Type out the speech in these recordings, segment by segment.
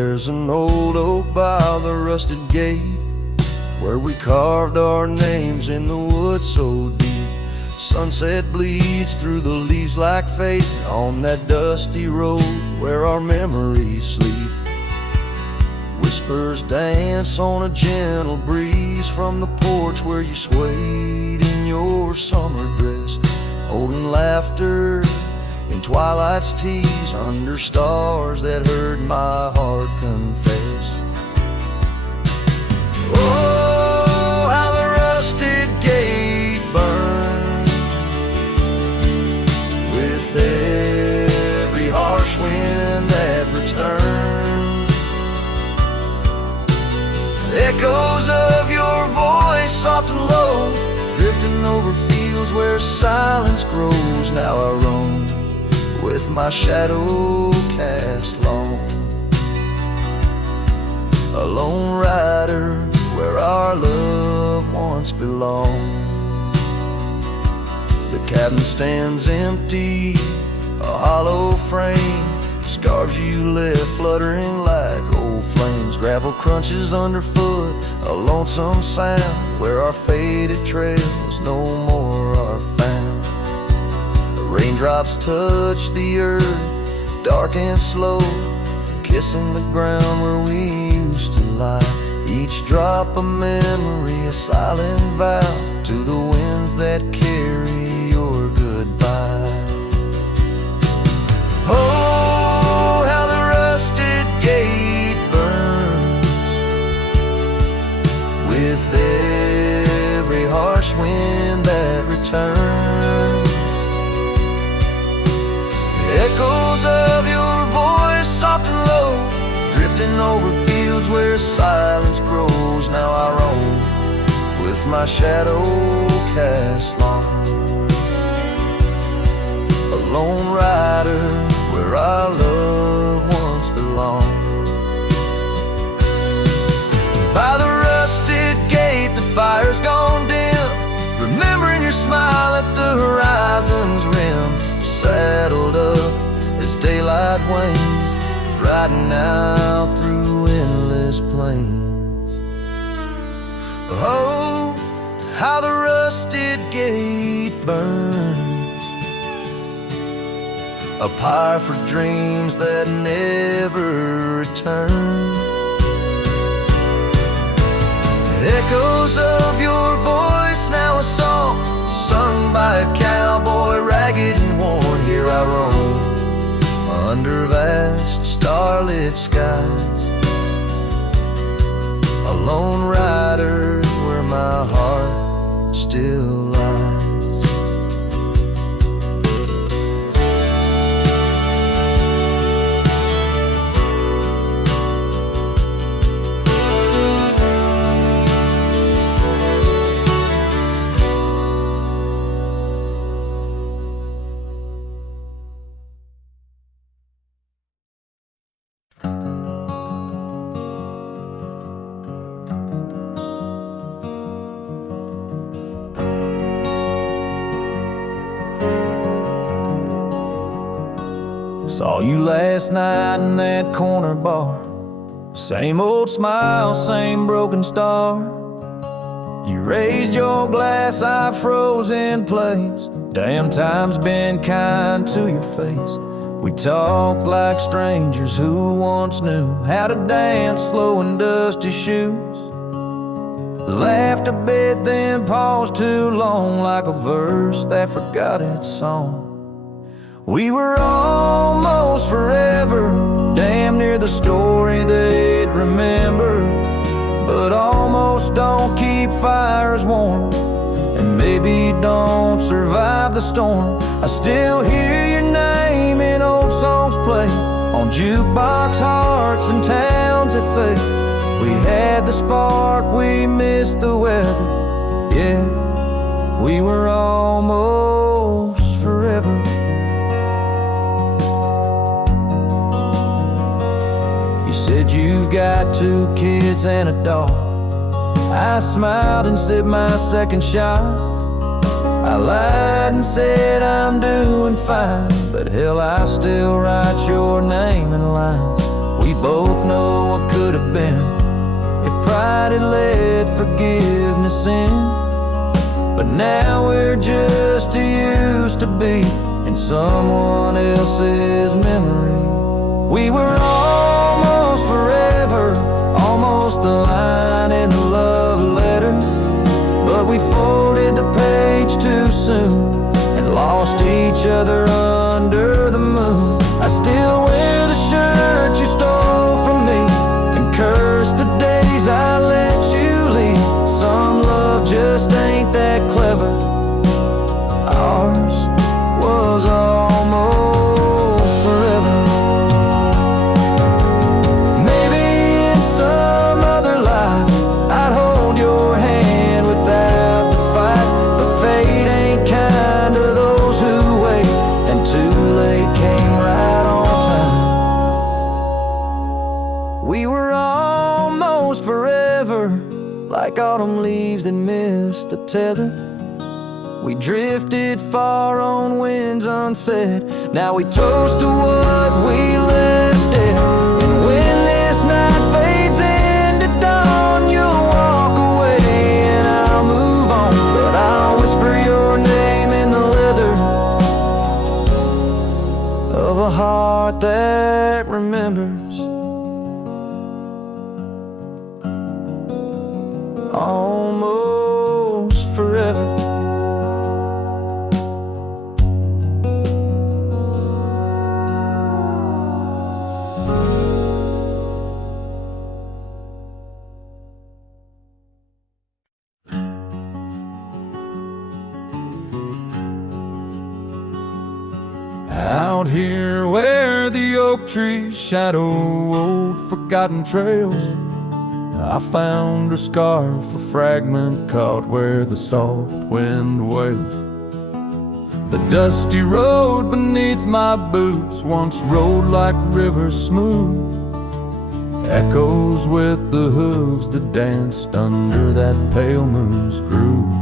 There's an old oak by the rusted gate where we carved our names in the wood so deep. Sunset bleeds through the leaves like fate on that dusty road where our memories sleep. Whispers dance on a gentle breeze from the porch where you swayed in your summer dress, holding laughter in twilight's tease under stars that heard my heart confess. Oh, how the rusted gate burns with every harsh wind that returns. Echoes of your voice, soft and low, drifting over fields where silence grows. Now I roam with my shadow cast long, a lone rider where our love once belonged. The cabin stands empty, a hollow frame, scars you left fluttering like old flames. Gravel crunches underfoot, a lonesome sound where our faded trails no more are found. The raindrops touch the earth, dark and slow, kissing the ground where we used to lie. Each drop a memory, a silent vow to the winds that carry your goodbye. Oh, how the rusted gate burns with every harsh wind that returns. Echoes of your voice, soft and low, drifting over fields where silence grows. Now I roam with my shadow cast long, a lone rider where our love once belonged. By the rusted gate the fire's gone dim, remembering your smile at the horizon's rim. Saddled up as daylight wanes, riding out through endless plains. Oh, how the rusted gate burns, a pyre for dreams that never return. Echoes of your voice, now a song sung by a cowboy, ragged and worn. Here I roam under vast starlit skies, a lone rider where my heart still lies. Saw you last night in that corner bar, same old smile, same broken star. You raised your glass, I froze in place. Damn, time's been kind to your face. We talked like strangers who once knew how to dance slow in dusty shoes. Laughed a bit, then paused too long, like a verse that forgot its song. We were almost forever, damn near the story they'd remember. But almost don't keep fires warm, and maybe don't survive the storm. I still hear your name in old songs play on jukebox hearts and towns that fade. We had the spark, we missed the weather. Yeah, we were almost forever. You said you've got 2 kids and a dog. I smiled and sipped my second shot. I lied and said I'm doing fine, but hell, I still write your name in lines. We both know could have been if pride had let forgiveness in. But now we're just too used to be in someone else's memory. We were almost forever, almost the line in the love letter, but we folded the page too soon and lost each other under the moon. I still wear the shirt you stole from me and curse the days I let you leave. Some love just ain't that clever. Ours was almost forever. Maybe in some other life I'd hold your hand without the fight, but fate ain't kind to those who wait, and too late came right on time. We were almost forever, like autumn leaves that missed the tether. We drifted far on winds unsaid. Now we toast to what we left there. And when this night fades into dawn, you'll walk away and I'll move on. But I'll whisper your name in the leather of a heart that remembers. Almost forever. Out here where the oak trees shadow old forgotten trails, I found a scarf, a fragment caught where the soft wind wails. The dusty road beneath my boots once rolled like rivers smooth, echoes with the hooves that danced under that pale moon's groove.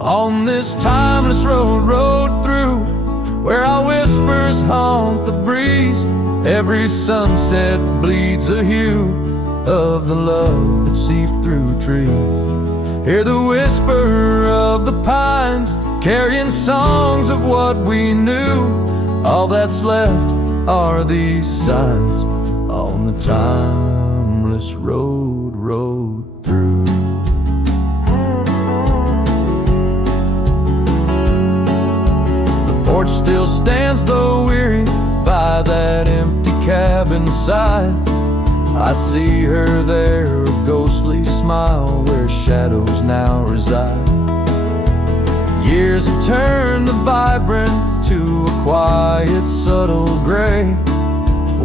On this timeless road, rode through, where our whispers haunt the breeze. Every sunset bleeds a hue of the love that seeped through trees. Hear the whisper of the pines, carrying songs of what we knew. All that's left are these signs on the timeless road, rode through. The porch still stands though weary by that empty cabin side. I see her there, a ghostly smile where shadows now reside. Years have turned the vibrant to a quiet, subtle gray.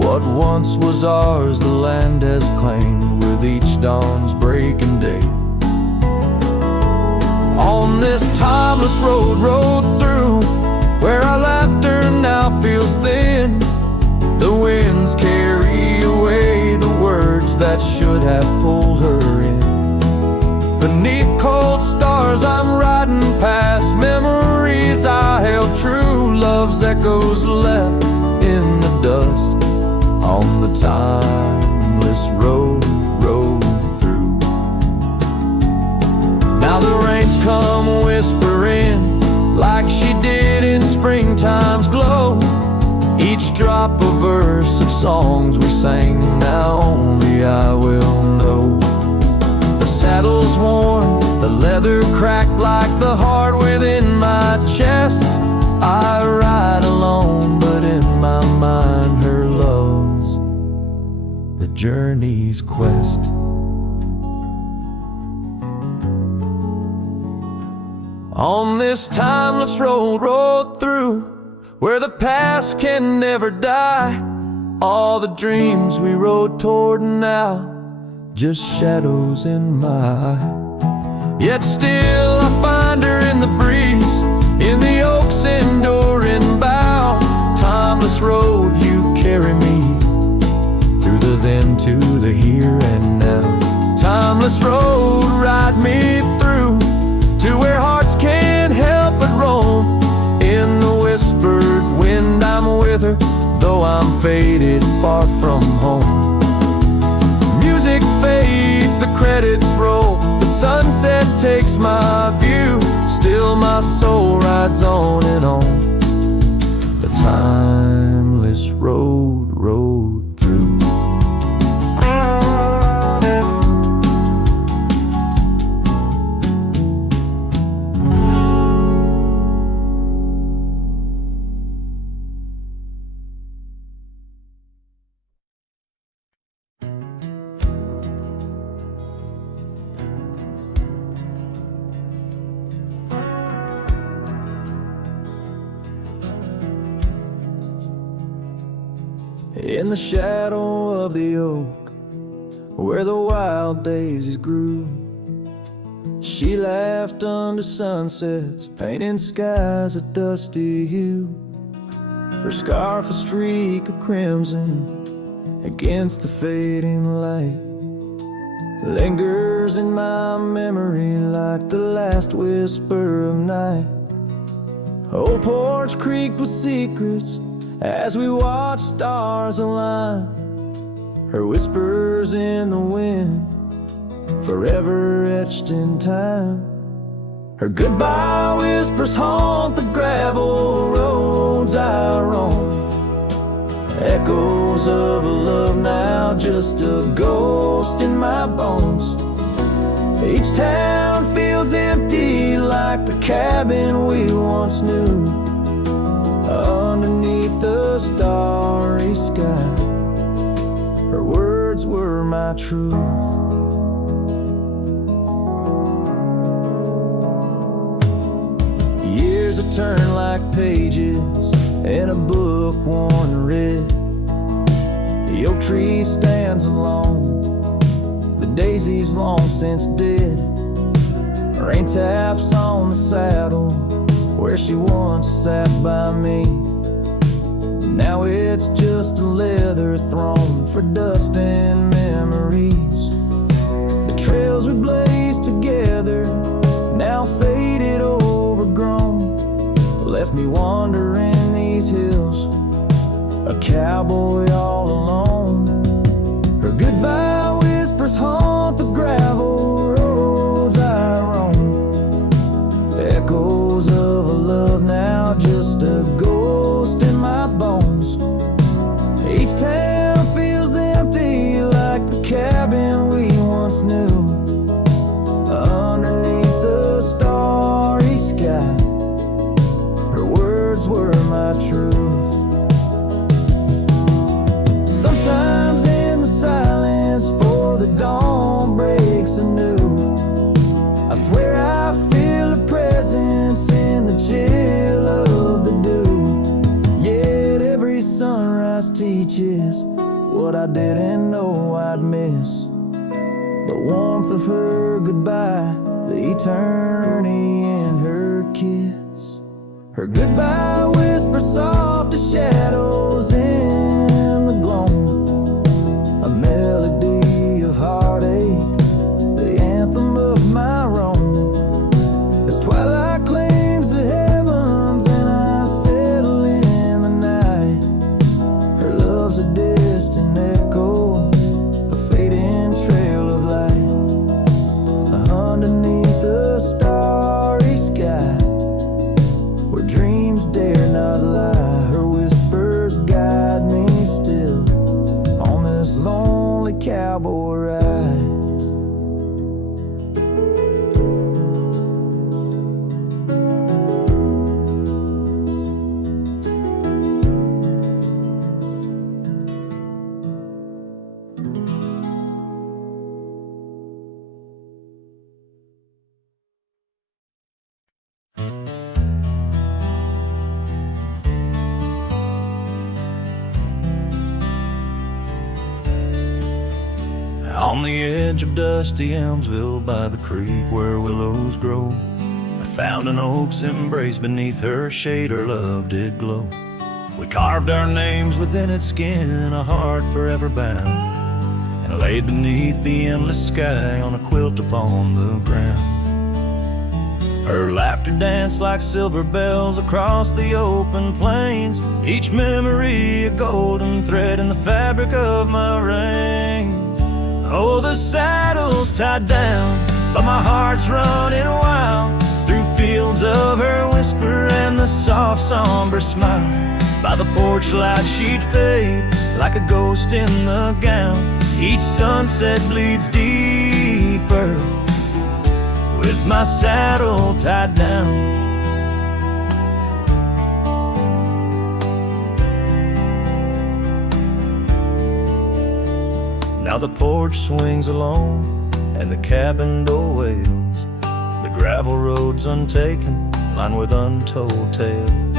What once was ours, the land has claimed with each dawn's breaking day. On this timeless road, rode through, where our laughter now feels thin. The winds carry away the words that should have pulled her in. Beneath cold stars I'm riding past memories I held true. Love's echoes left in the dust on the timeless road, rode through. Now the rains come whispering like she did in springtime's glow. Each drop a verse of songs we sang, now only I will know. The saddle's worn, the leather cracked like the heart within my chest. I ride alone, but in my mind her love's the journey's quest. On this timeless road, rode through, where the past can never die. All the dreams we rode toward now, just shadows in my eye. Yet still I find her in the breeze, in the oak's enduring bough. Timeless road, you carry me through the then to the here and now. Timeless road, ride me through to where hearts can't help but roam. In the whispered wind I'm with her, though I'm faded far from home. sunset takes my view, still my soul rides on and on the timeless road through. In the shadow of the oak, where the wild daisies grew, she laughed under sunsets, painting skies a dusty hue. Her scarf a streak of crimson against the fading light lingers in my memory like the last whisper of night. Old porch creaked with secrets as we watch stars align, her whispers in the wind, forever etched in time. Her goodbye whispers haunt the gravel roads I roam, echoes of a love now just a ghost in my bones. Each town feels empty like the cabin we once knew, underneath the starry sky. Her words were my truth. Years have turned like pages in a book worn red. The oak tree stands alone, the daisy's long since dead. Rain taps on the saddle where she once sat by me. Now it's just a leather throne for dust and memories. The trails we blazed together, now faded, overgrown, left me wandering these hills, a cowboy all alone. Her goodbye whispers haunt the gravel roads I roam, echoes of a love now just a ghost in my bones. Each town feels empty like the cabin we once knew, underneath the starry sky. Her words were my truth. Sometimes in the silence before the dawn breaks anew, I swear I feel a presence in the chill of the dew. Yet every sunrise teaches what I didn't know I'd miss, the warmth of her goodbye, the eternity in her kiss. Her goodbye whispers soft as shadows in the gloam, a melody of heartache, the anthem of my wrong. As twilight claims the heavens and I settle in the night, her love's a distant echo, a fading trail of light, underneath the starry sky, where dreams dare not lie. Her whispers guide me still on this lonely cowboy ride. On the edge of dusty Elmsville by the creek where willows grow, I found an oak's embrace, beneath her shade her love did glow. We carved our names within its skin, a heart forever bound, and laid beneath the endless sky on a quilt upon the ground. Her laughter danced like silver bells across the open plains, each memory a golden thread in the fabric of my reins. Oh, the saddle's tied down but my heart's running wild through fields of her whisper and the soft somber smile. By the porch light she'd fade like a ghost in the gown. Each sunset bleeds deeper with my saddle tied down. Now the porch swings alone and the cabin door wails. The gravel road's untaken, lined with untold tales,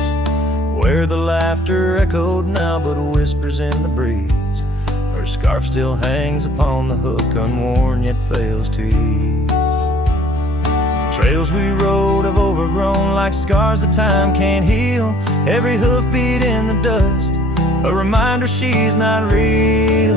where the laughter echoed now but whispers in the breeze. Her scarf still hangs upon the hook, unworn yet fails to ease. The trails we rode have overgrown like scars that time can't heal. Every hoofbeat in the dust, a reminder she's not real.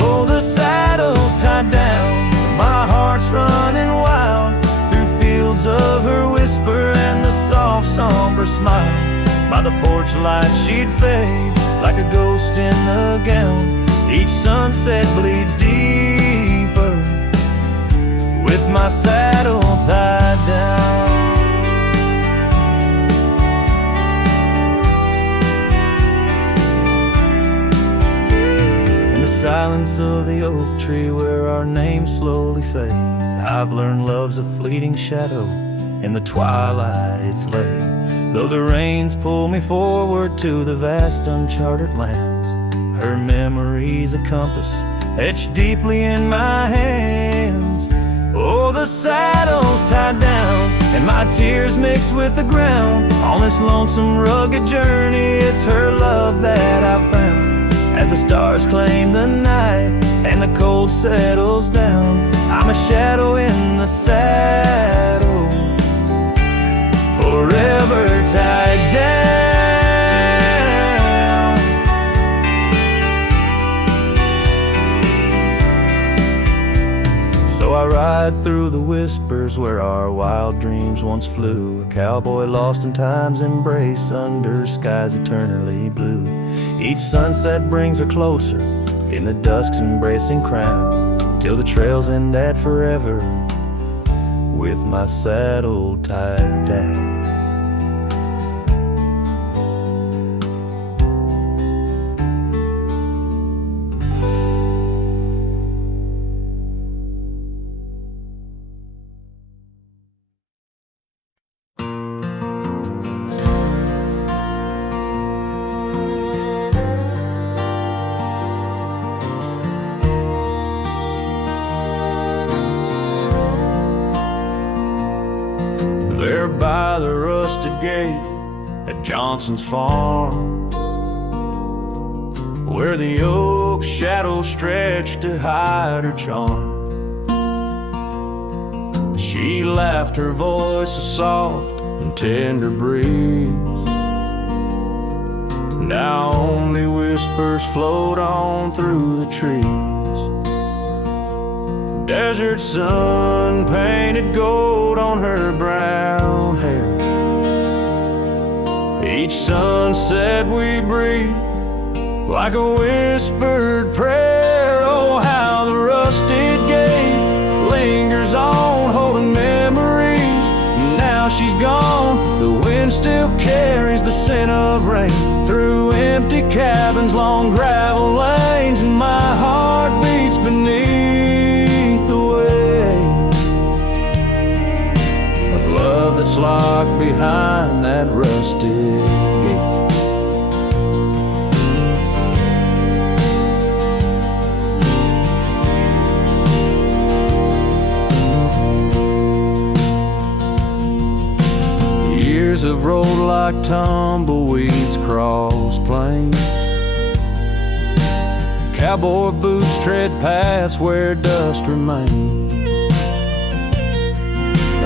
Oh, the saddle's tied down, my heart's running wild through fields of her whisper and the soft somber smile. By the porch light she'd fade like a ghost in the gown. Each sunset bleeds deeper with my saddle tied down. In the silence of the oak tree where our names slowly fade, I've learned love's a fleeting shadow. In the twilight it's late, though the rains pull me forward to the vast uncharted lands. Her memory's a compass etched deeply in my hands. Oh, the saddle's tied down and my tears mix with the ground. On this lonesome rugged journey, it's her love that I found. As the stars claim the night and the cold settles down, I'm a shadow in the saddle, forever tied down. So I ride through the whispers where our wild dreams once flew, a cowboy lost in time's embrace under skies eternally blue. Each sunset brings her closer in the dusk's embracing crown, till the trails end at forever with my saddle tied down. There by the rusted gate at Johnson's farm, where the oak shadows stretched to hide her charm, she laughed, her voice a soft and tender breeze. Now only whispers float on through the trees. Desert sun painted gold on her brown hair. Each sunset we breathe like a whispered prayer. Oh, how the rusted gate lingers on, holding memories. Now she's gone, the wind still carries the scent of rain through empty cabins, long gravel lanes, and my heart beats beneath that's locked behind that rusted gate. Years have rolled like tumbleweeds across plains. Cowboy boots tread paths where dust remains.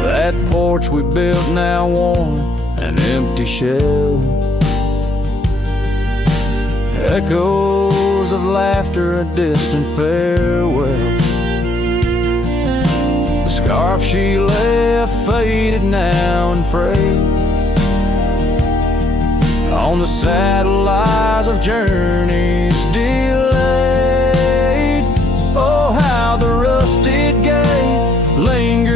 That porch we built now worn, an empty shell. Echoes of laughter, a distant farewell. The scarf she left faded now and frayed. On the saddle lies of journeys delayed. Oh, how the rusted gate lingers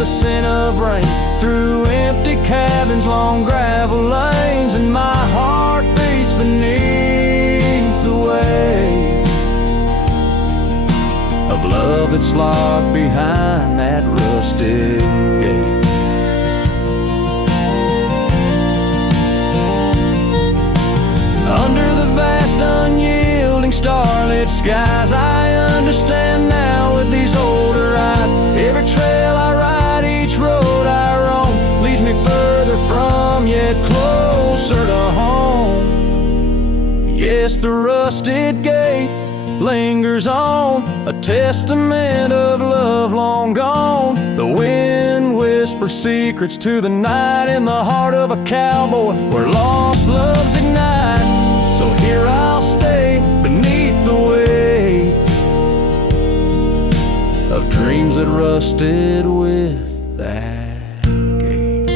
the scent of rain through empty cabins, long gravel lanes, and my heart beats beneath the weight of love that's locked behind that rusted gate. Under the vast unyielding starlit skies, I understand now with these older eyes. Every trail I ride, each road I roam, leads me further from, yet closer to home. Yes, the rusted gate lingers on, a testament of love long gone. The wind whispers secrets to the night in the heart of a cowboy where lost loves ignite. So here I'll stay beneath the weight of dreams that rusted with that gate.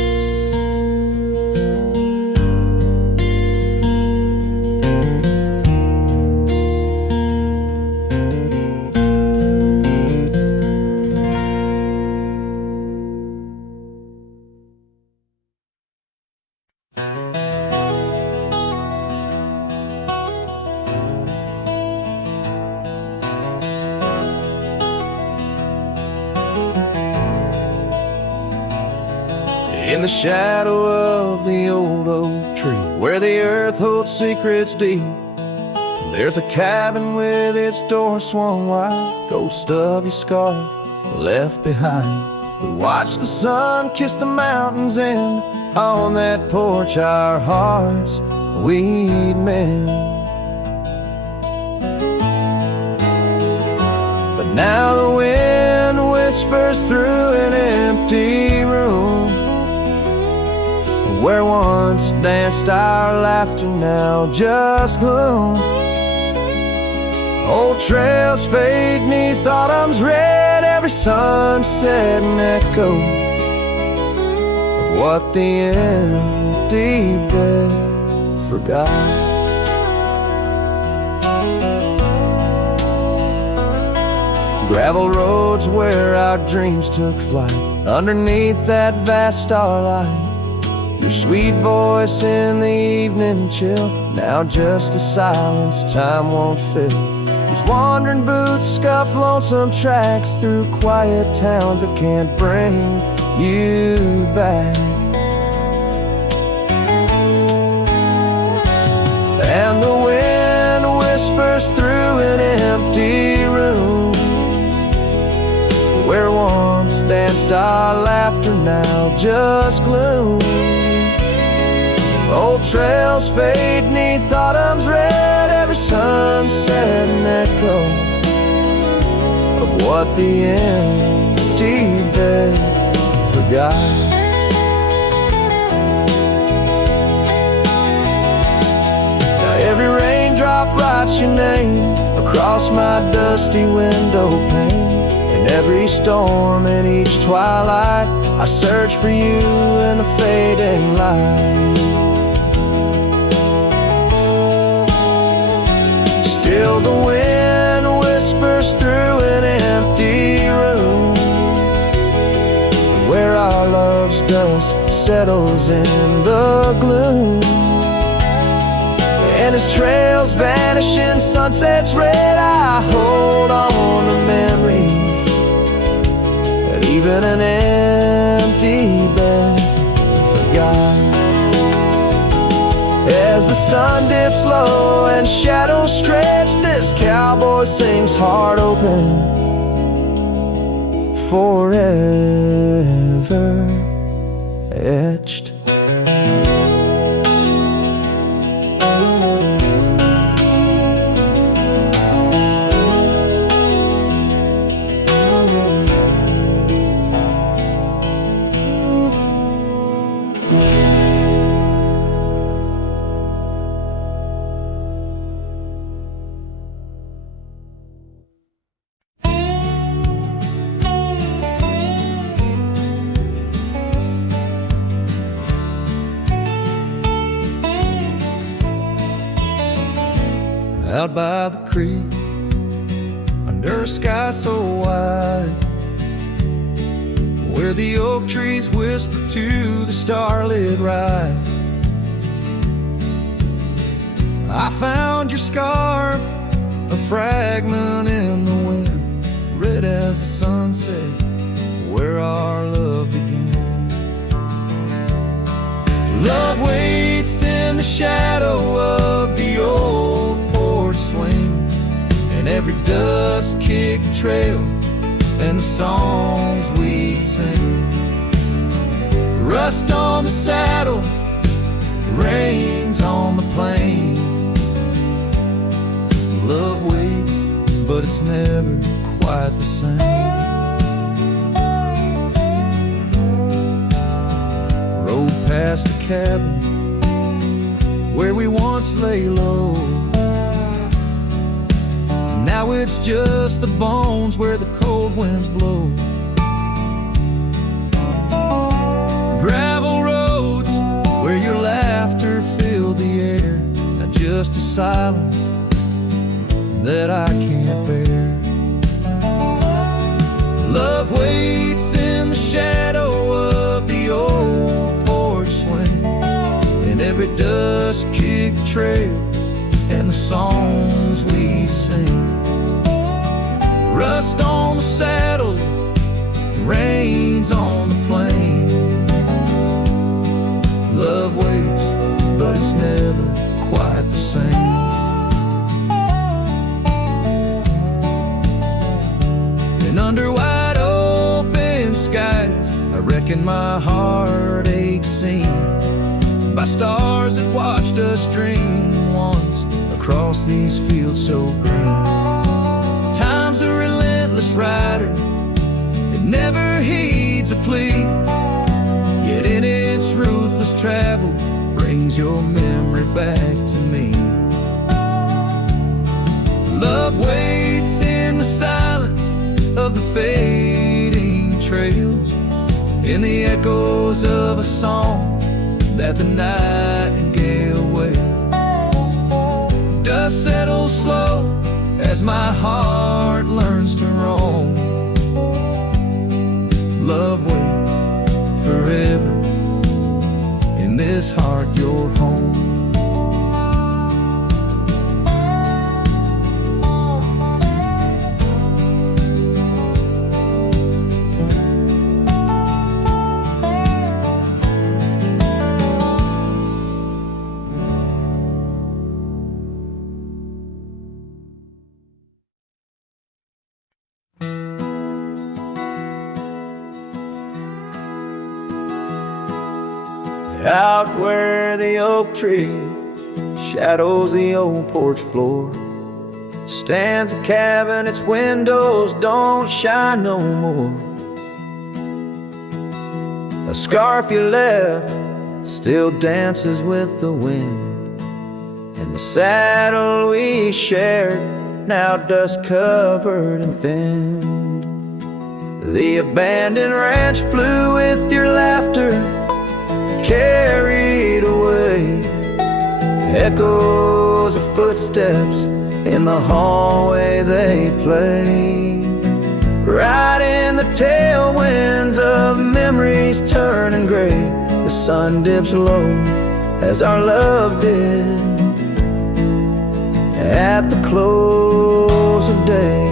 In the shadow of the old oak tree, where the earth holds secrets deep, there's a cabin with its door swung wide, ghost of your scarf left behind. We watch the sun kiss the mountains, and on that porch our hearts we'd mend. But now the wind whispers through an empty room, where once danced our laughter, now just gloom. Old trails fade neath autumn's red, every sunset an echo of what the empty bed forgot. Gravel roads where our dreams took flight, underneath that vast starlight. Your sweet voice in the evening chill, now just a silence time won't fill. These wandering boots scuff lonesome tracks through quiet towns that can't bring you back. And the wind whispers through an empty room, where once danced our laughter, now just gloom. Old trails fade neath autumn's red, every sunset an echo of what the empty bed forgot. Now every raindrop writes your name across my dusty window pane. In every storm and each twilight, I search for you in the fading light. Still the wind whispers through an empty room, where our love's dust settles in the gloom. And as trails vanish in sunset's red, I hold on to memories that even an empty bed forgot. As the sun dips low and shadows stretch, this cowboy sings heart open, forever etched. Out by the creek, under a sky so wide, where the oak trees whisper to the starlit ride. I found your scarf, a fragment in the wind, red as the sunset, where our love began. Love waits in the shadow of the old porch swing, and every dust-kicked trail and the songs we sing. Rust on the saddle, rains on the plain. Love waits, but it's never quite the same. Rode past the cabin where we once lay low. Now it's just the bones where the cold winds blow. Gravel roads where your laughter filled the air, not just a silence that I can't bear. Love waits in the shadow of the old porch swing, and every dust-kicked trail and the songs we sing. Rust on the saddle, rains on the plain. Love waits, but it's never quite the same. And under wide open skies, I reckon my heart aches seen by stars that watched us dream once across these fields so green. Time's a relentless rider, it never heeds a plea, yet in its ruthless travel brings your memory back to me. Love waits in the silence of the fading trails, in the echoes of a song that the nightingale wails. Dust settles slow as my heart learns to roam. Love waits forever, in this heart your home. Out where the oak tree shadows the old porch floor, stands a cabin, its windows don't shine no more. A scarf you left still dances with the wind, and the saddle we shared now dust covered and thinned. The abandoned ranch flew with your laughter, carried away. Echoes of footsteps in the hallway they play. Right in the tailwinds of memories turning gray, the sun dips low as our love did at the close of day.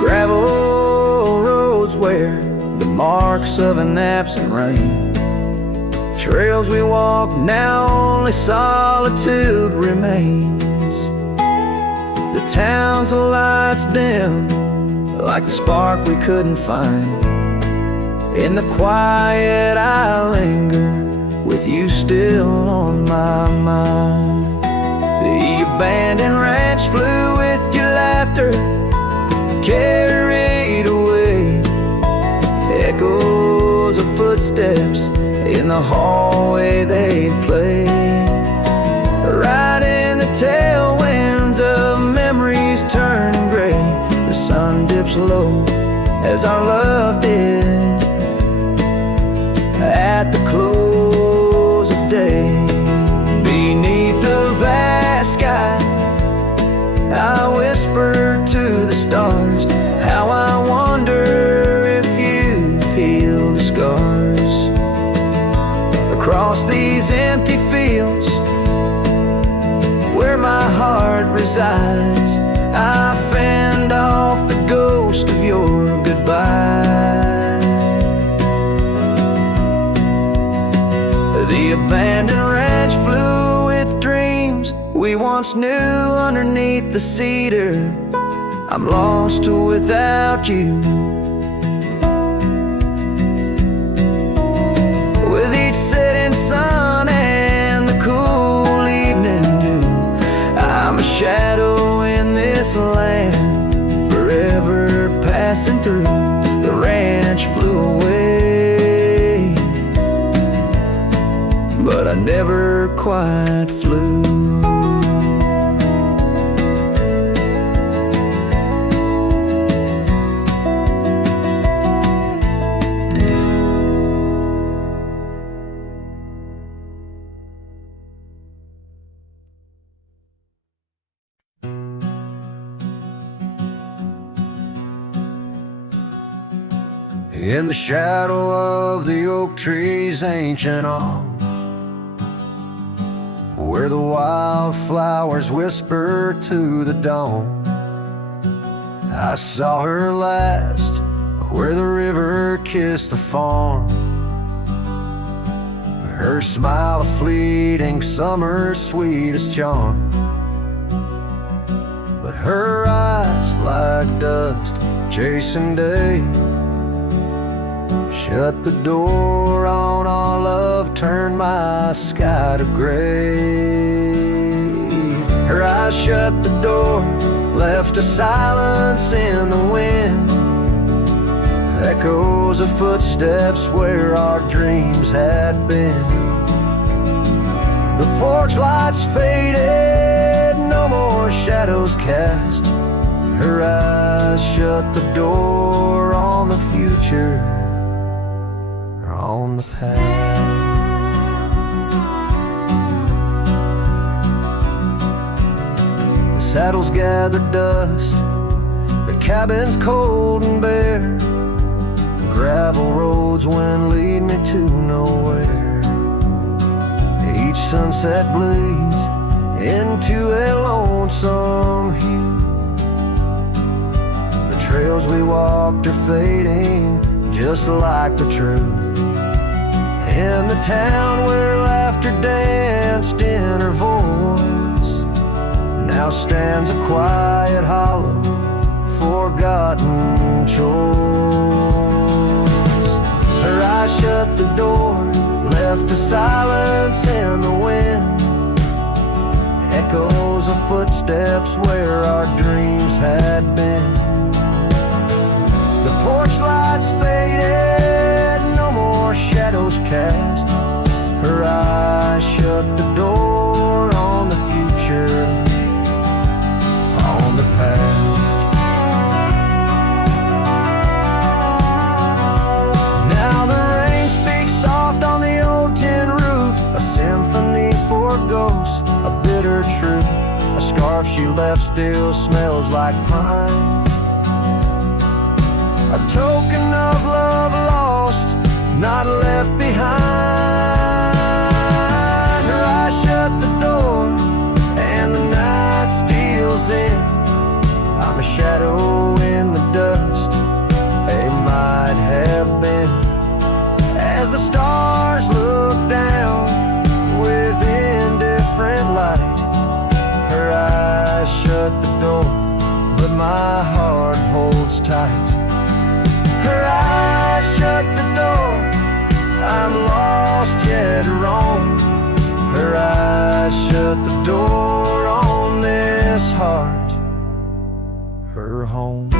Gravel roads where the marks of an absent rain, trails we walk now only solitude remains. The town's lights dim like the spark we couldn't find. In the quiet I linger with you still on my mind. The abandoned ranch flew with your laughter, carried away. Echoes of footsteps in the hallway they'd play. Right in the tailwinds of memories turning gray, the sun dips low as our love did at the close of day. Beneath the vast sky I whisper to the stars, across these empty fields where my heart resides, I fend off the ghost of your goodbye. The abandoned ranch flew with dreams we once knew underneath the cedar. I'm lost without you. With each setting sun and the cool evening dew, I'm a shadow in this land, forever passing through. The ranch flew away, but I never quite flew. In the shadow of the oak tree's ancient arms, where the wildflowers whisper to the dawn, I saw her last, where the river kissed the farm. Her smile a fleeting summer's sweetest charm, but her eyes like dust chasing day shut the door on our love, turned my sky to gray. Her eyes shut the door, left a silence in the wind, echoes of footsteps where our dreams had been. The porch lights faded, no more shadows cast. Her eyes shut the door on the future, on the past. The saddles gathered dust, the cabin's cold and bare, gravel roads went lead me to nowhere. Each sunset bleeds into a lonesome hue. The trails we walked are fading just like the truth. In the town where laughter danced in her voice, now stands a quiet hollow, forgotten choice. Her eyes shut the door, left a silence in the wind, echoes of footsteps where our dreams had been. The porch lights faded, no more shadows cast. Her eyes shut the door on the future, on the past. Now the rain speaks soft on the old tin roof, a symphony for ghosts, a bitter truth. A scarf she left still smells like pine, a token of love lost, not left behind. Her eyes shut the door and the night steals in. I'm a shadow in the dust, a might have been. As the stars look down with indifferent light, her eyes shut the door, but my heart holds tight. Her eyes shut the door, I'm lost yet wrong. Her eyes shut the door on this heart, her home.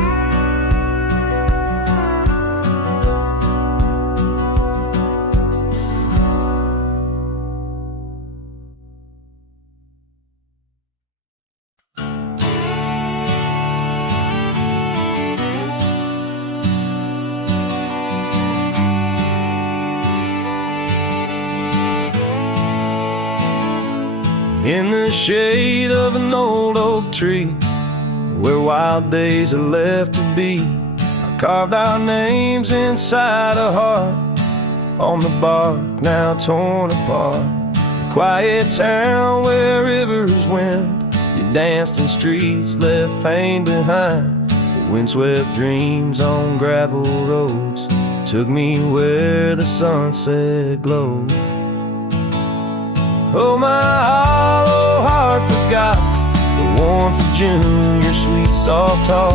In the shade of an old oak tree, where wild days are left to be, I carved our names inside a heart on the bark, now torn apart. A quiet town where rivers went. You danced in streets, left pain behind. But windswept dreams on gravel roads took me where the sunset glowed. Oh, my hollow heart forgot the warmth of June, your sweet soft talk.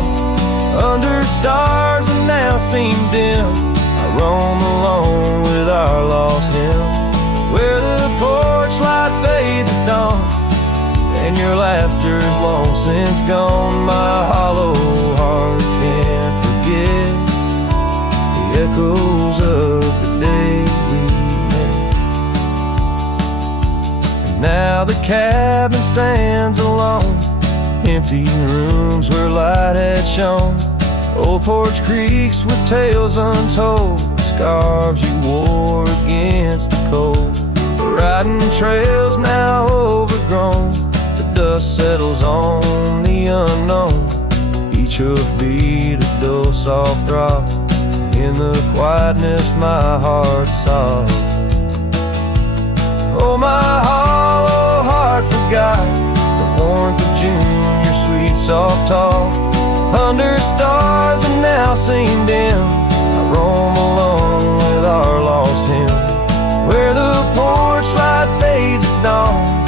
Under stars that now seem dim, I roam alone with our lost hymn, where the porch light fades at dawn, and your laughter's long since gone. My hollow heart can't forget the echoes of the day we met. And now the cabin stands alone, empty rooms where light had shone, old porch creeks with tales untold, scarves you wore against the cold. Riding trails now overgrown, the dust settles on the unknown. Each hoofbeat a dull soft throb, in the quietness my heart sobs. Oh, my hollow heart forgot the warmth of June, your sweet soft talk. Under stars that now seem dim, I roam alone with our lost hymn, where the porch light fades at dawn,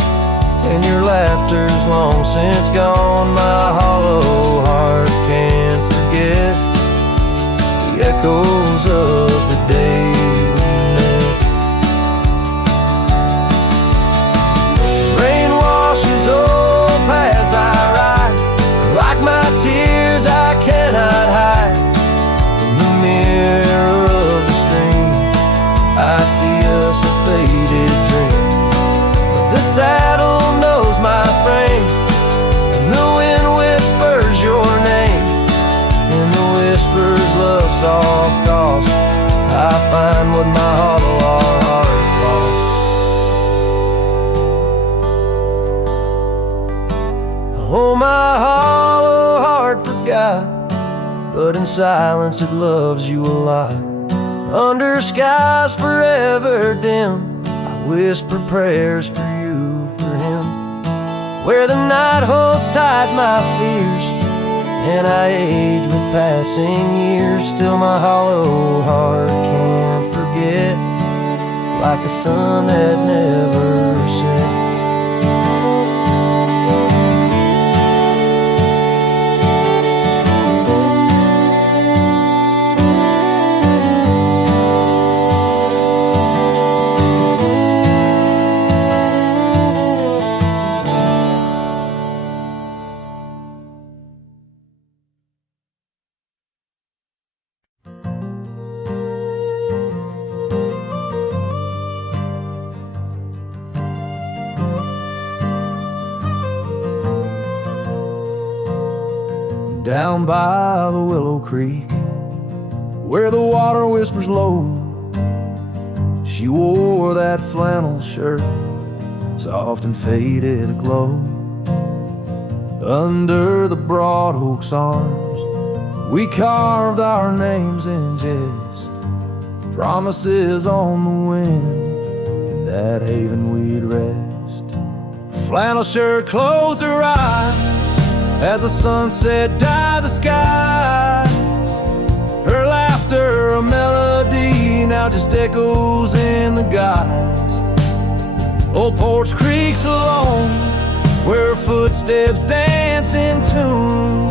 and your laughter's long since gone. My hollow heart can't forget the echoes of the day we met. Rain washes old paths I ride, like my tears I cannot hide. In the mirror of the stream, I see us a faded dream, but the saddle knows my frame, and the wind whispers your name, and the whispers love soft calls. I find what my hollow heart lost. Oh, my hollow heart forgot, but in silence it loves you a lot. Under skies forever dim, I whisper prayers for you, for him, where the night holds tight my fears, and I age with passing years. Still my hollow heart can't forget, like a sun that never sets. Down by the Willow Creek, where the water whispers low, she wore that flannel shirt, soft and faded aglow. Under the broad oak's arms, we carved our names in jest, promises on the wind, in that haven we'd rest. Flannel shirt closed her eyes as the sunset dyed the sky. Her laughter, a melody, now just echoes in the guise. Old porch creaks alone, where footsteps dance in tune.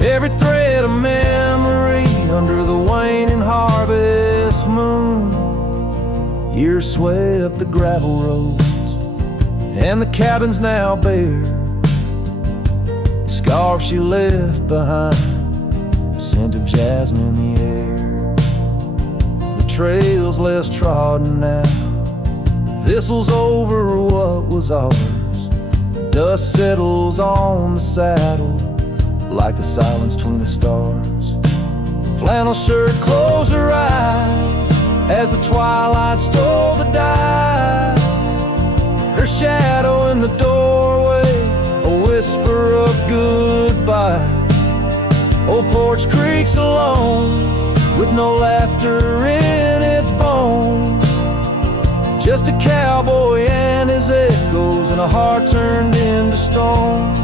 Every thread of memory under the waning harvest moon. Years swept the gravel roads, and the cabin's now bare. Scarf she left behind, the scent of jasmine in the air. The trail's less trodden now, thistles over what was ours. Dust settles on the saddle, like the silence between the stars. Flannel shirt closed her eyes as the twilight stole the dice. Her shadow in the doorway, a whisper of goodbye. Old porch creaks alone, with no laughter in its bones. just a cowboy and his echoes, and a heart turned into stone.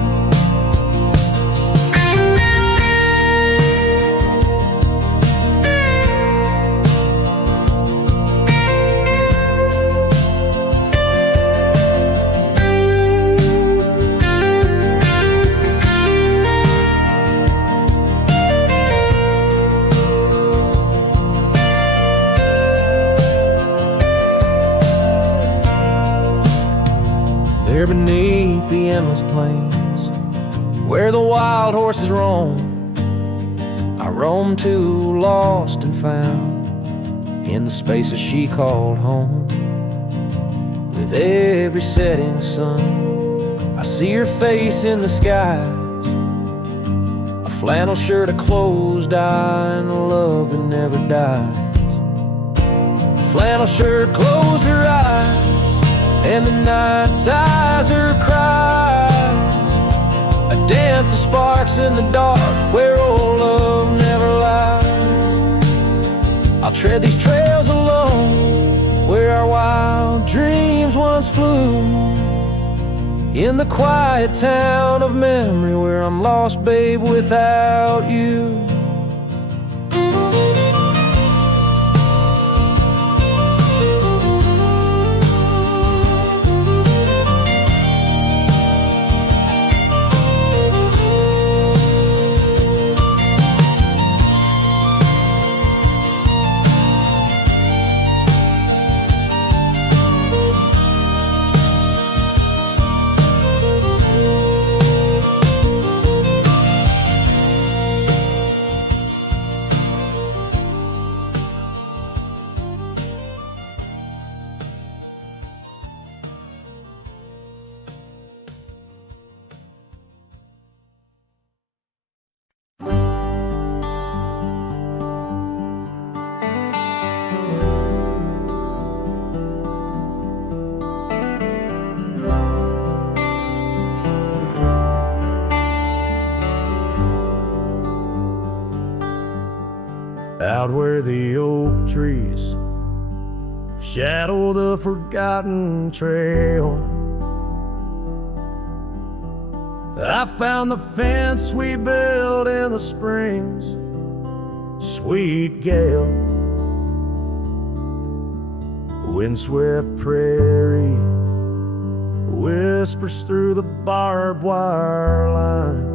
There beneath the endless plains, where the wild horses roam, I roam too, lost and found, in the spaces she called home. With every setting sun, I see her face in the skies, a flannel shirt, a closed eye, and a love that never dies. Flannel shirt closed her eyes, and the night sighs her cries, a dance of sparks in the dark where old love never lies. I'll tread these trails alone where our wild dreams once flew, in the quiet town of memory where I'm lost, babe, without you. Out where the oak trees shadow the forgotten trail, I found the fence we built in the spring's sweet gale. Windswept prairie whispers through the barbed wire lines,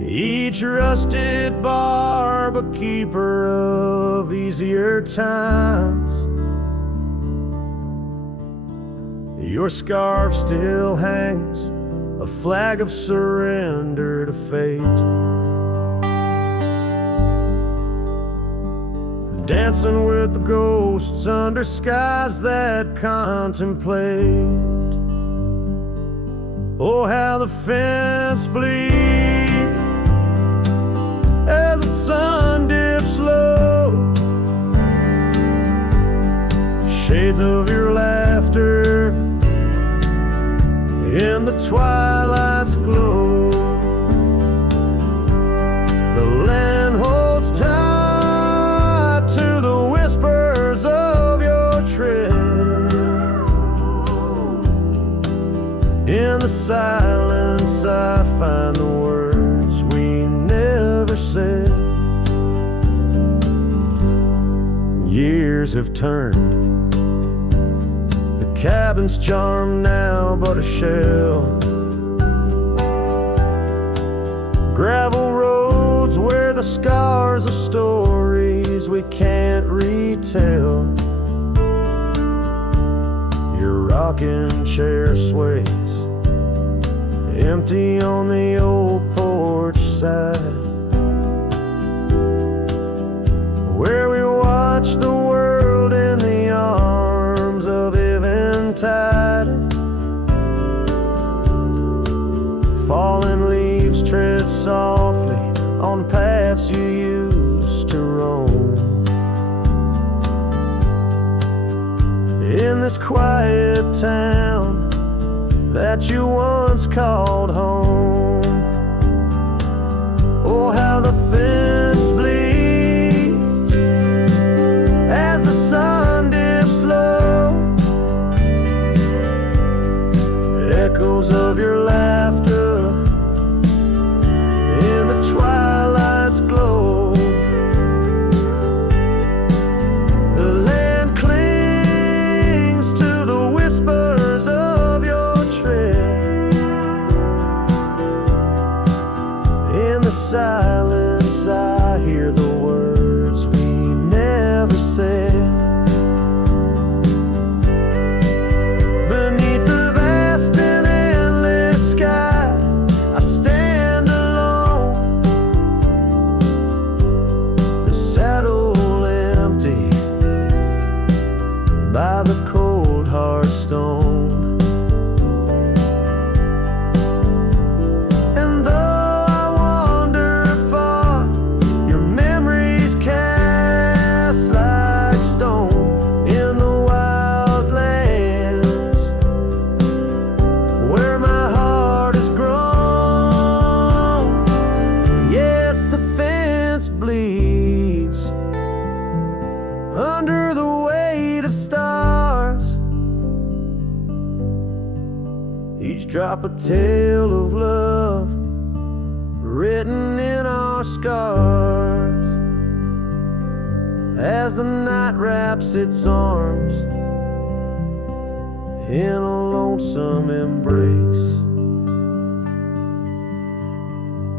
each rusted barb a keeper of easier times. Your scarf still hangs, a flag of surrender to fate, dancing with the ghosts under skies that contemplate. Oh, how the fence bleeds as the sun dips low, shades of your laughter in the twilight's glow. The land holds tight to the whispers of your tread. In the silence I find the words we never said. Years have turned, the cabin's charm now but a shell. Gravel roads where the scars of stories we can't retell. Your rocking chair sways empty on the old porch side, where we watch the world in the arms of eventide. Fallen leaves tread softly on paths you used to roam. In this quiet town that you once called home. Oh, how the fence bleeds as the sun under the weight of stars. Each drop a tale of love written in our scars. As the night wraps its arms in a lonesome embrace,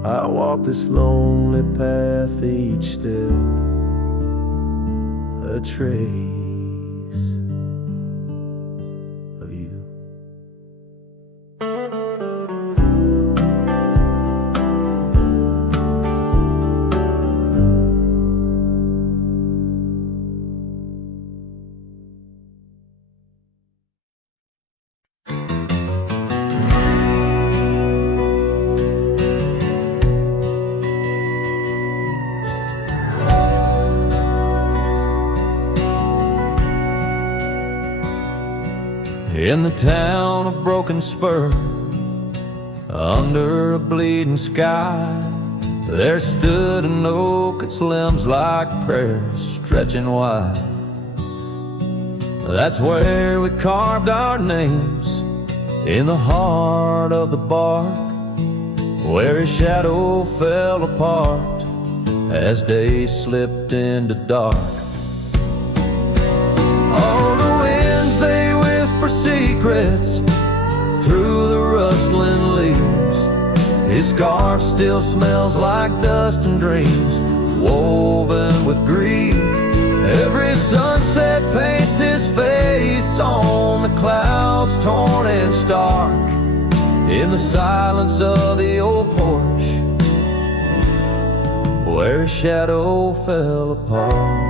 I walk this lonely path, each step a trace of you. In the town of Broken Spur, under a bleeding sky, there stood an oak, its limbs like prayers stretching wide. That's where we carved our names, in the heart of the bark, where his shadow fell apart as day slipped into dark. Oh, the winds, they whisper secrets through the rustling leaves. His scarf still smells like dust and dreams woven with grief. Every sunset paints his face on the clouds torn and stark. In the silence of the old porch, where his shadow fell apart.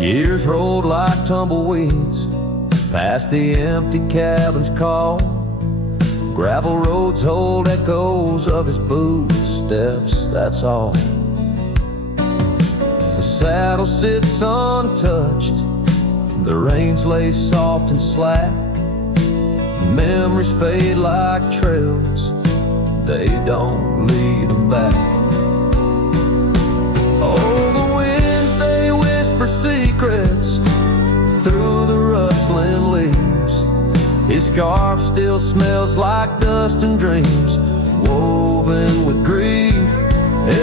Years rolled like tumbleweeds past the empty cabin's call. Gravel roads hold echoes of his footsteps, that's all. The saddle sits untouched, the reins lay soft and slack. Memories fade like trails, they don't lead them back. Oh, the winds, they whisper secrets through the rustling leaves. His scarf still smells like dust and dreams woven with grief.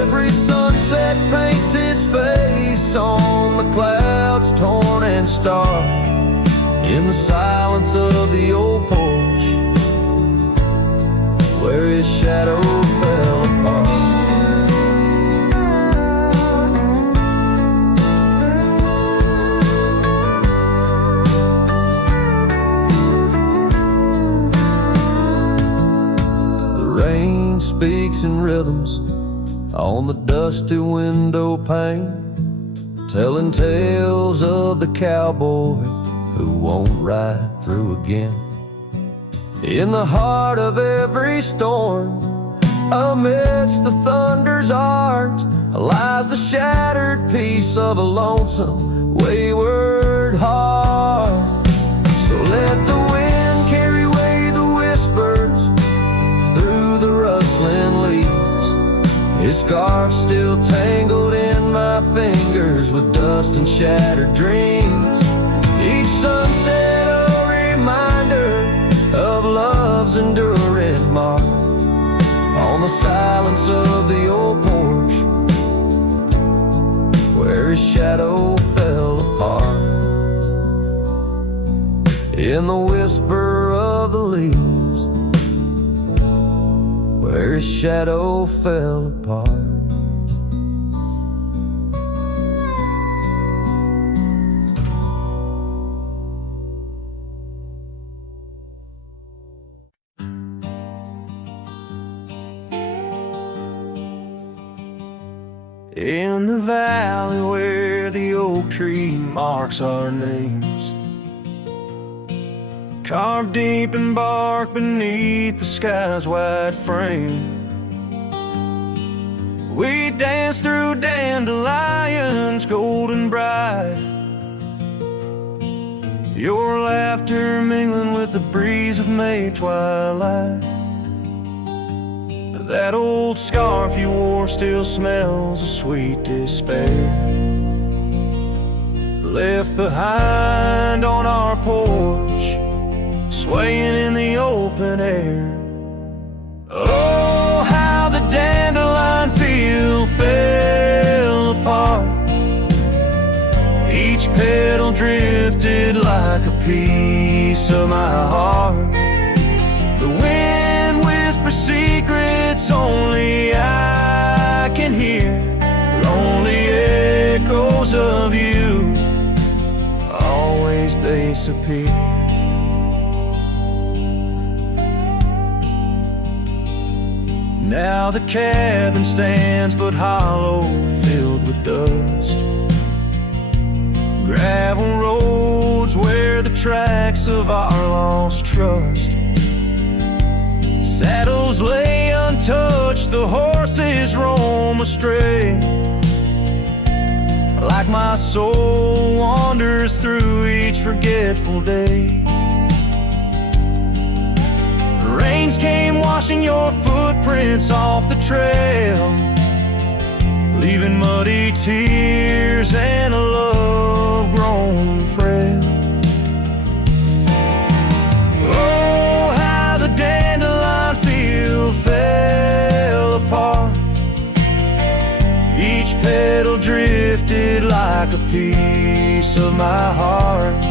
Every sunset paints his face on the clouds torn and stark. In the silence of the old porch, where his shadow fell apart. Speaks in rhythms on the dusty window pane, telling tales of the cowboy who won't ride through again. In the heart of every storm, amidst the thunder's art, lies the shattered piece of a lonesome, wayward heart. So let the wind carry away the whispers through the rustling leaves. His scarf still tangled in my fingers with dust and shattered dreams. Each sunset a reminder of love's enduring mark on the silence of the old porch, where his shadow fell apart. In the whisper of the leaves, where his shadow fell apart. In the valley where the oak tree marks our names, carved deep in bark beneath the sky's wide frame, we dance through dandelions golden bright, your laughter mingling with the breeze of May twilight. That old scarf you wore still smells of sweet despair, left behind on our porch, swaying in the open air. Oh, how the dandelion field fell apart. Each petal drifted like a piece of my heart. The wind whispers secrets only I can hear. Lonely echoes of you always disappear. Now the cabin stands but hollow, filled with dust. Gravel roads wear the tracks of our lost trust. Saddles lay untouched, the horses roam astray. Like my soul wanders through each forgetful day. Rains came washing your footprints off the trail, leaving muddy tears and a love grown frail. Oh, how the dandelion field fell apart. Each petal drifted like a piece of my heart.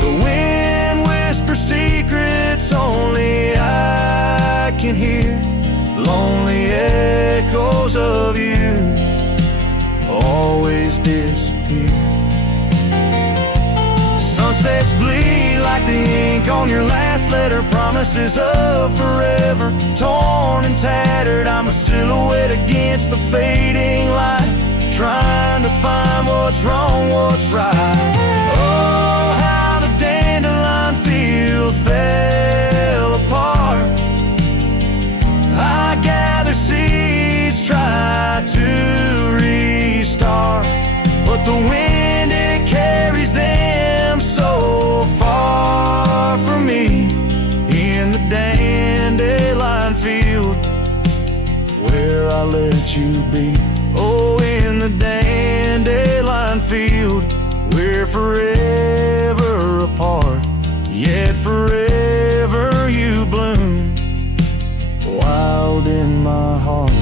The wind whispers secrets only I can hear. Lonely echoes of you always disappear. Sunsets bleed like the ink on your last letter. Promises of forever, torn and tattered. I'm a silhouette against the fading light, trying to find what's wrong, what's right. Oh, how the dandelion field fell apart. I gather seeds, try to restart, but the wind, it carries them so far from me. In the dandelion field where I let you be. Oh, in the dandelion field we're forever apart, yet forever you bloom wild in my heart.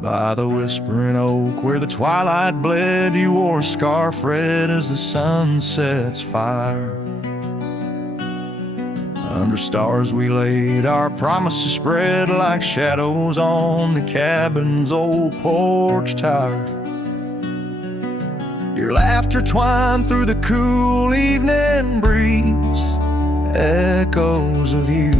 By the whispering oak where the twilight bled, you wore a scarf red as the sun sets fire. Under stars we laid our promises spread like shadows on the cabin's old porch tower. Your laughter twined through the cool evening breeze, echoes of you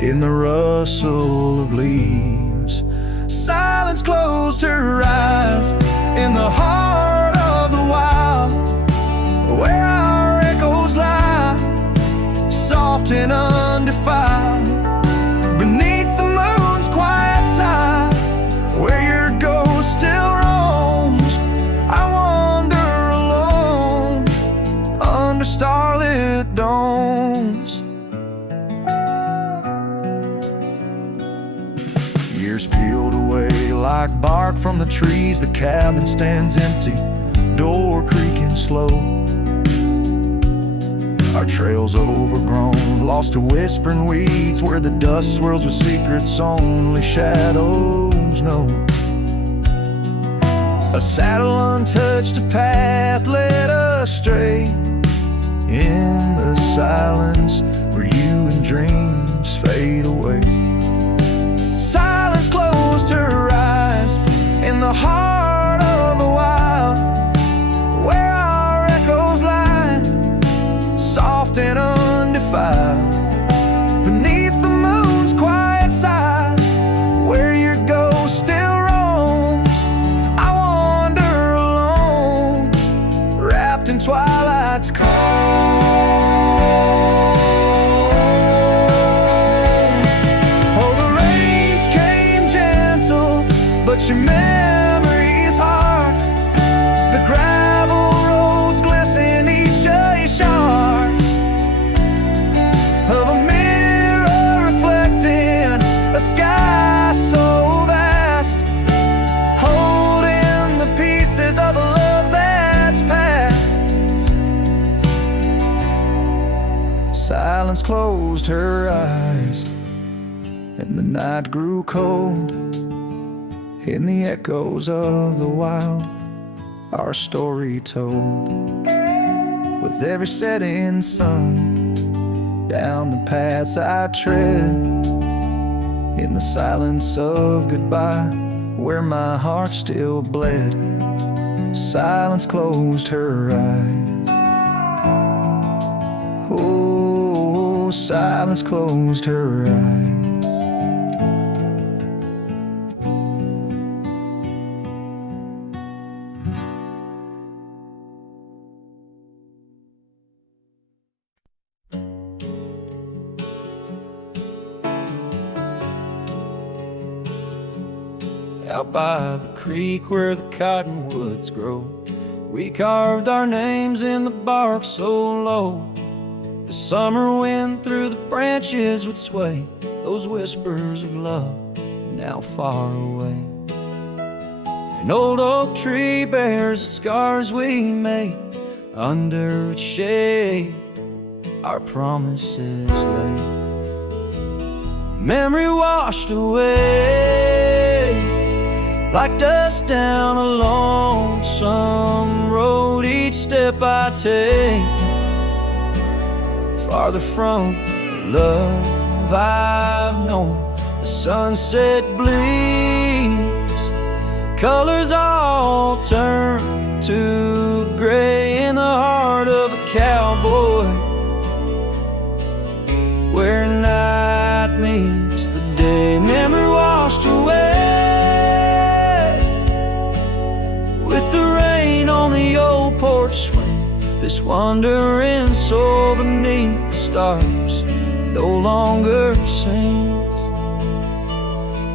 in the rustle of leaves. Silence closed her eyes in the heart of the wild, where our echoes lie, soft and undefiled. Beneath the moon's quiet side, where your ghost still roams, I wander alone under starlit domes. Years peeled away like bark from the trees, the cabin stands empty, door creaking slow. Our trails overgrown, lost to whispering weeds, where the dust swirls with secrets only shadows know. A saddle untouched, a path led us stray in the silence where you and dreams fade away. Silence closed her eyes in the heart of the wild, where our echoes lie, soft and undefiled. Beneath the moon's quiet side, your memories hard. The gravel roads glisten, each a shard of a mirror reflecting a sky so vast, holding the pieces of a love that's past. Silence closed her eyes, and the night grew cold. In the echoes of the wild, our story told. With every setting sun, down the paths I tread, in the silence of goodbye, where my heart still bled, silence closed her eyes. Oh, silence closed her eyes. Out by the creek where the cottonwoods grow, we carved our names in the bark so low. The summer wind through the branches would sway those whispers of love now far away. An old oak tree bears the scars we made, under its shade our promises lay. Memory washed away like dust down a lonesome road. Each step I take farther from the love I've known. The sunset bleeds, colors all turn to gray in the heart of a cowboy, where night meets the day. Memory washed away with the rain on the old porch swing. This wandering soul beneath the stars no longer sings.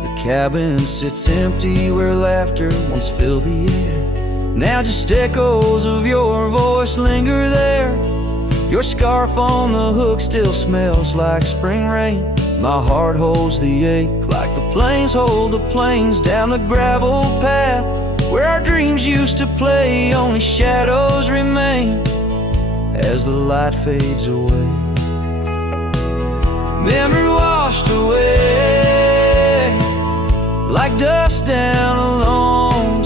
The cabin sits empty where laughter once filled the air. Now just echoes of your voice linger there. Your scarf on the hook still smells like spring rain. My heart holds the ache like the plains hold the plains down the gravel path where our dreams used to play. Only shadows remain as the light fades away. Memory washed away like dust down a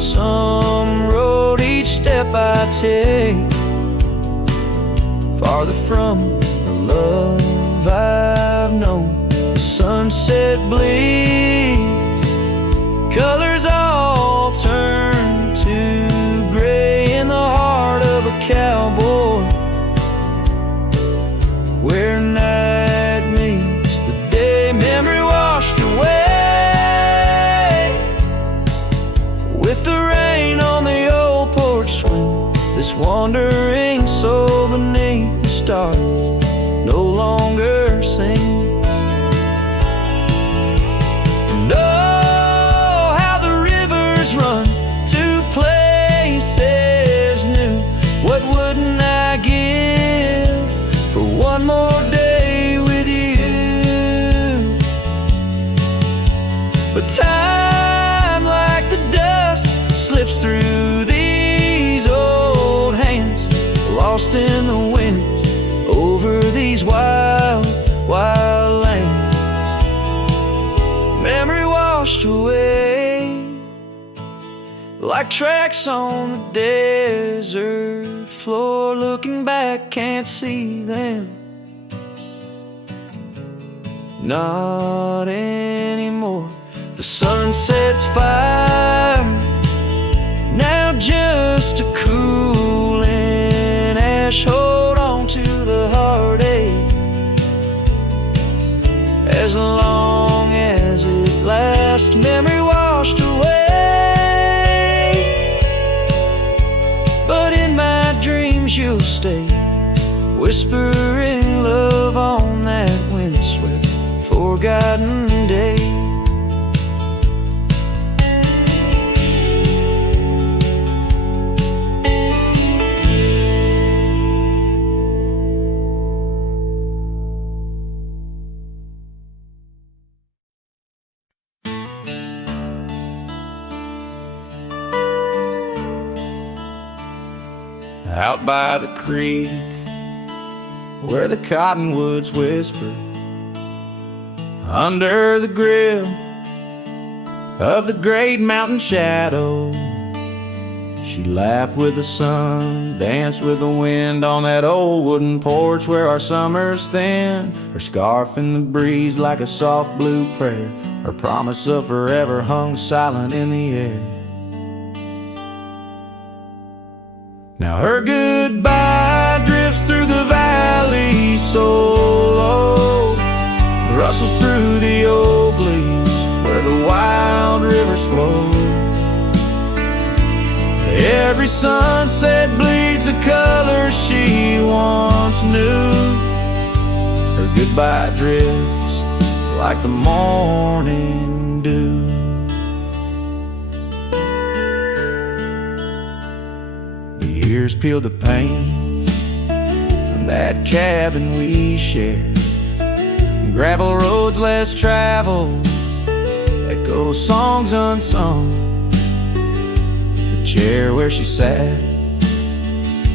lonesome road. Each step I take farther from the love I've known. The sunset bleeds, colors all turn to gray in the heart of a cowboy, where night meets the day. Memory washed away with the rain on the old porch swing. This wandering soul beneath the stars no longer sings. And oh, how the rivers run to places new. What wouldn't I give for one more day with you? But time like the dust slips through these old hands, lost in the wind over these wild, wild lands. Memory washed away like tracks on the desert floor. Looking back, can't see them, not anymore. The sunset's fire, now just a cooling ash. Hold on to the heartache as long as it lasts. Memory washed away, but in my dreams you'll stay, whispering love on that windswept forgotten day. out by the creek, where the cottonwoods whisper, under the grill of the great mountain shadow. She laughed with the sun, danced with the wind on that old wooden porch where our summers thin. Her scarf in the breeze like a soft blue prayer, her promise of forever hung silent in the air. Now her goodbye drifts through the valley so low, rustles through the oak leaves where the wild rivers flow. Every sunset bleeds a color she once knew. Her goodbye drifts like the morning dew. The years peel the paint from that cabin we shared, gravel roads less traveled, echo songs unsung. The chair where she sat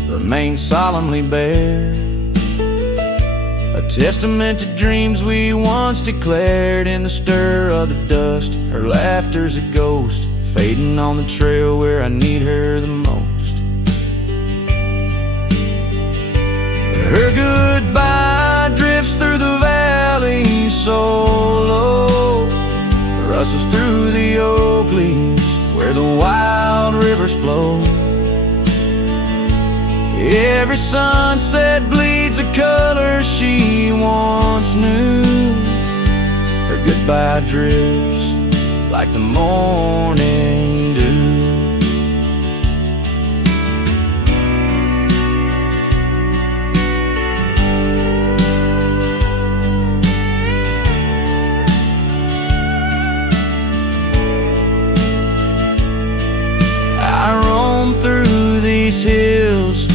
remained solemnly bare, a testament to dreams we once declared. In the stir of the dust, her laughter's a ghost, fading on the trail where I need her the most. Her goodbye drifts through the valley so low, rustles through the oak leaves where the wild rivers flow. Every sunset bleeds a color she once knew. Her goodbye drifts like the morning dew. I roam through these hills,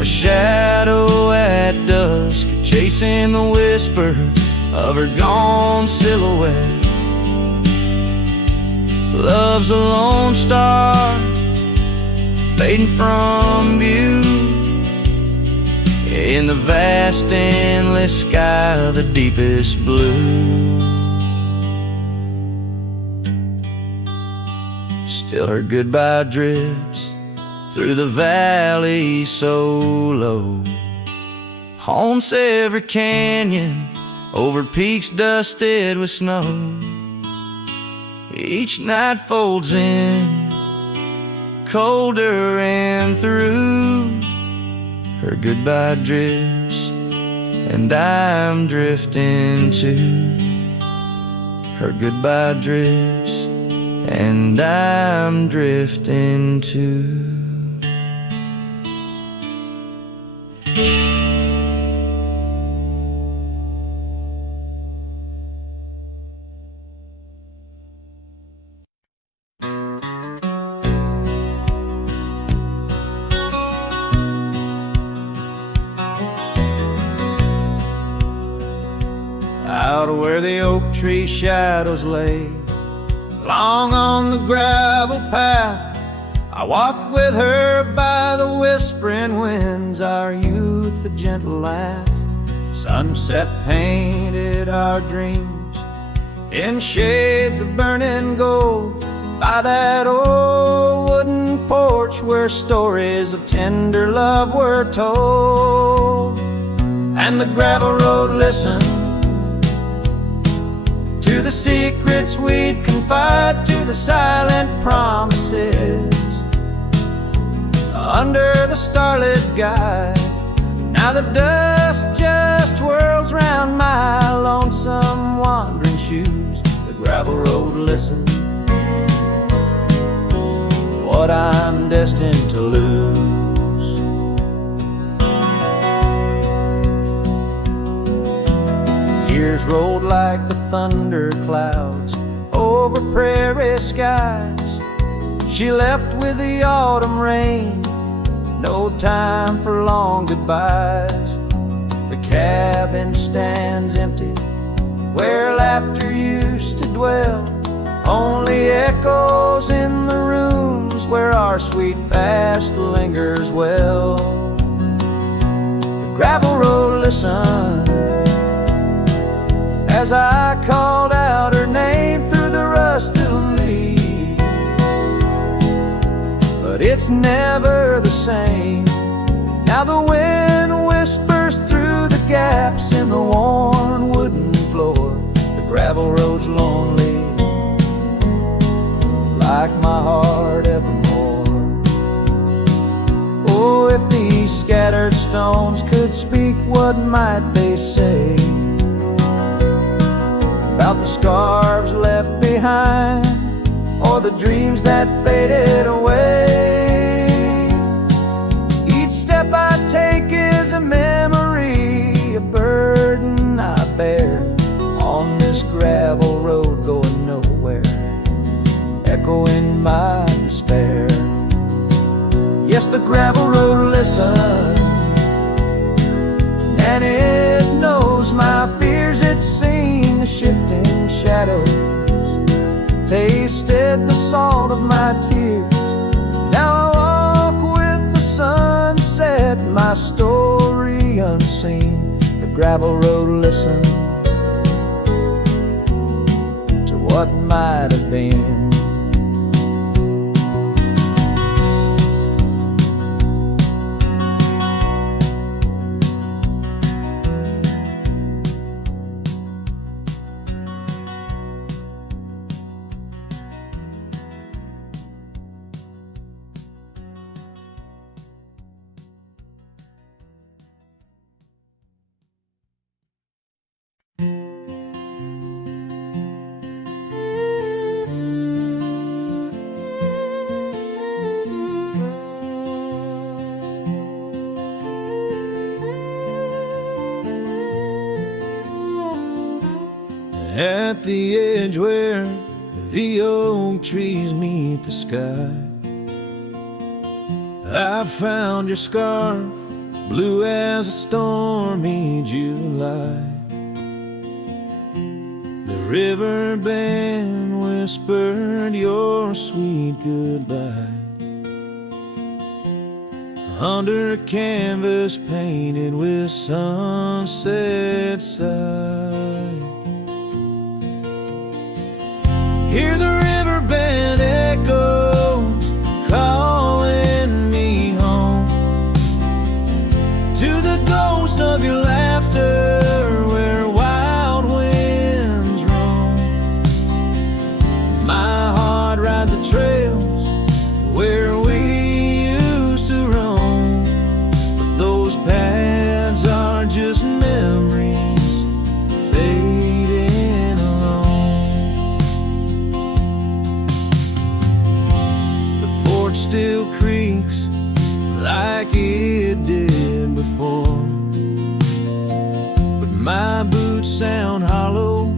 a shadow at dusk, chasing the whisper of her gone silhouette. Love's a lone star, fading from view, in the vast endless sky of the deepest blue. Still her goodbye drifts through the valley so low, haunts every canyon, over peaks dusted with snow. Each night folds in, colder and through. Her goodbye drifts, and I'm drifting too. Her goodbye drifts, and I'm drifting too. Out where the oak tree shadows lay, long on the gravel path, I walked with her by the whispering winds, our youth a gentle laugh. Sunset painted our dreams in shades of burning gold, by that old wooden porch where stories of tender love were told. And the gravel road listened to the secrets we'd confide, to the silent promises under the starlit guide. Now the dust just whirls round my lonesome wandering shoes. The gravel road listens, what I'm destined to lose. Years rolled like the thunder clouds over prairie skies. She left with the autumn rain, no time for long goodbyes. The cabin stands empty where laughter used to dwell, only echoes in the rooms where our sweet past lingers well. gravel road, listen, as I called out her name through the rust of leaves. But it's never the same. Now the wind whispers through the gaps in the worn wooden floor. The gravel road's lonely, like my heart evermore. Oh, if these scattered stones could speak, what might they say about the scars left behind, or the dreams that faded away? Each step I take is a memory, a burden I bear on this gravel road going nowhere, echoing my despair. Yes, the gravel road listens, and it knows my fears. It's seen the shifting shadows, tasted the salt of my tears. Now I walk with the sunset, my story unseen. The gravel road listens to what might have been. At the edge where the oak trees meet the sky, I found your scarf, blue as a stormy July. The river band whispered your sweet goodbye under a canvas painted with sunset side. Hear the riverbed echoes calling me home to the ghost of your laughter where wild winds roam. My heart rides the trails where we used to roam, but those paths are just memories fading alone. The porch still creaks like it did before, but my boots sound hollow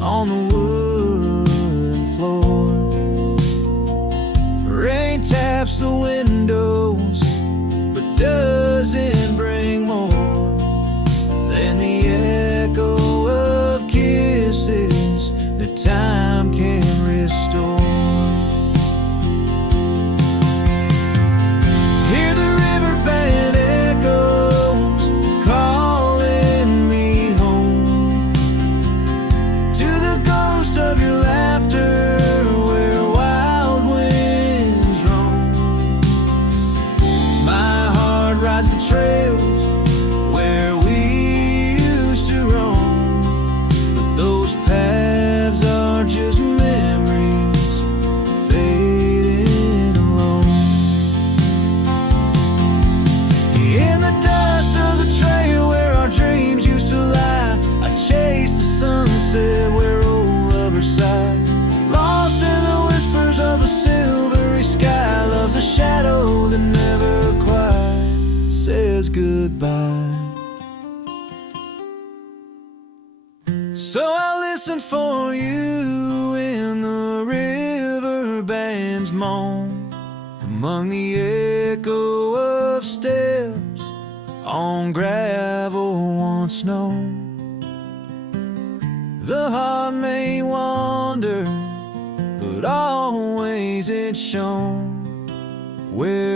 on the wooden floor. Rain taps the windows, but doesn't bring more than the echo of kisses that time can restore. Hear the riverbed echoes calling me home to the ghost of your laughter where wild winds roam. My heart rides the trails where we used to roam, but those paths are just memories fading alone. In the dust of the trail where our dreams used to lie, I chase the sunset where old lovers sigh. Lost in the whispers of a silvery sky, love's a shadow that never quite says goodbye. So I listen for you in the river band's moan, among the echo of steps on gravel once known. The heart may wander, but always it's shown where